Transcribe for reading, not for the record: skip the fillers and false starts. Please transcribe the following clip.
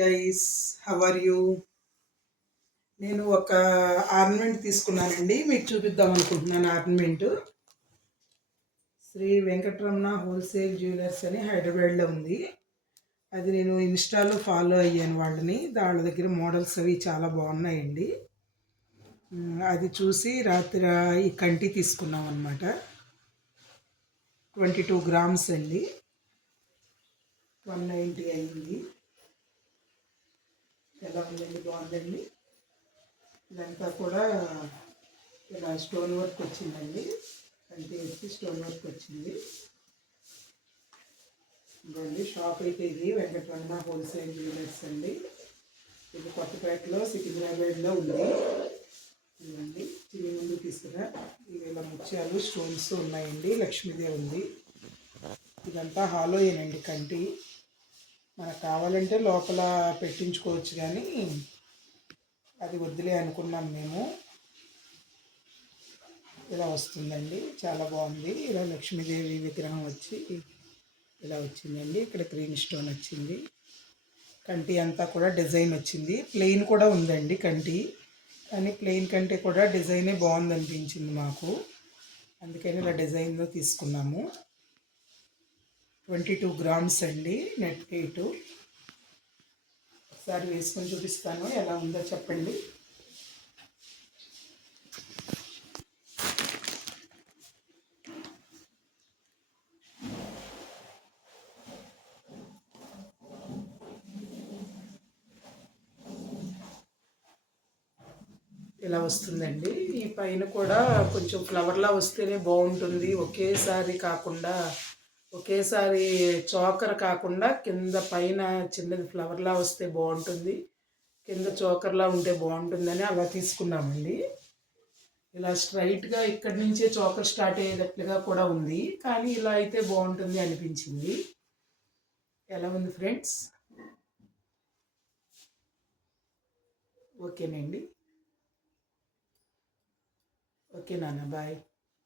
Guys, how are you? నేను ఒక ornament తీసుకున్నానండి, మీకు చూపిద్దాం అనుకుంటున్నాను. Ornament Shri Venkataramana wholesale jewellers అని హైదరాబాద్లో ఉంది. అది నేను ఇన్స్టాలో ఫాలో అయ్యాను వాళ్ళని. వాళ్ళ దగ్గర మోడల్స్ అవి చాలా బాగున్నాయండి. అది చూసి రాత్రి ఈ కంటి తీసుకున్నాం అనమాట. 22 గ్రామ్స్ అండి, 190 అయింది. ఎలా ఉందండి? బాగుందండి. ఇదంతా కూడా ఇలా స్టోన్ వర్క్ వచ్చిందండి. కంటి వచ్చి స్టోన్ వర్క్ వచ్చింది. ఇదండి షాప్ అయితే ఇది వెంకటరమణ హోల్సేల్ జ్యువెలర్స్ అండి. ఇది కొత్తపేటలో సికింద్రాబాద్లో ఉంది. ఇదండి చిన్న ముందు తీసుకురా. ఇవి ఇలా ముత్యాలు స్టోన్స్ ఉన్నాయండి. లక్ష్మీదేవి ఉంది. ఇదంతా హాలోయేనండి కంటి. మనకు కావాలంటే లోపల పెట్టించుకోవచ్చు, కానీ అది వద్దులే అనుకున్నాం మేము. ఇలా వస్తుందండి, చాలా బాగుంది. ఇలా లక్ష్మీదేవి విగ్రహం వచ్చి ఇలా వచ్చిందండి. ఇక్కడ గ్రీన్ స్టోన్ వచ్చింది. కంటి అంతా కూడా డిజైన్ వచ్చింది. ప్లెయిన్ కూడా ఉందండి కంటి, కానీ ప్లెయిన్ కంటే కూడా డిజైనే బాగుంది అనిపించింది మాకు. అందుకని ఇలా డిజైన్లో తీసుకున్నాము. 22 గ్రామ్స్ అండి, నెట్ వెయిట్. ఒకసారి వేసుకొని చూపిస్తాను, ఎలా ఉందో చెప్పండి. ఇలా వస్తుందండి. ఈ పైన కూడా కొంచెం ఫ్లవర్లా వస్తేనే బాగుంటుంది. ఒకేసారి కాకుండా, ఒకేసారి చోకర్ కాకుండా కింద పైన చిన్నది ఫ్లవర్లా వస్తే బాగుంటుంది, కింద చోకర్లా ఉంటే బాగుంటుందని అలా తీసుకున్నామండి. ఇలా స్ట్రైట్గా ఇక్కడి నుంచే చోకర్ స్టార్ట్ అయ్యేటట్లుగా కూడా ఉంది, కానీ ఇలా అయితే బాగుంటుంది అనిపించింది. ఎలా ఉంది ఫ్రెండ్స్? ఓకేనండి. ఓకే నాన్న, బాయ్.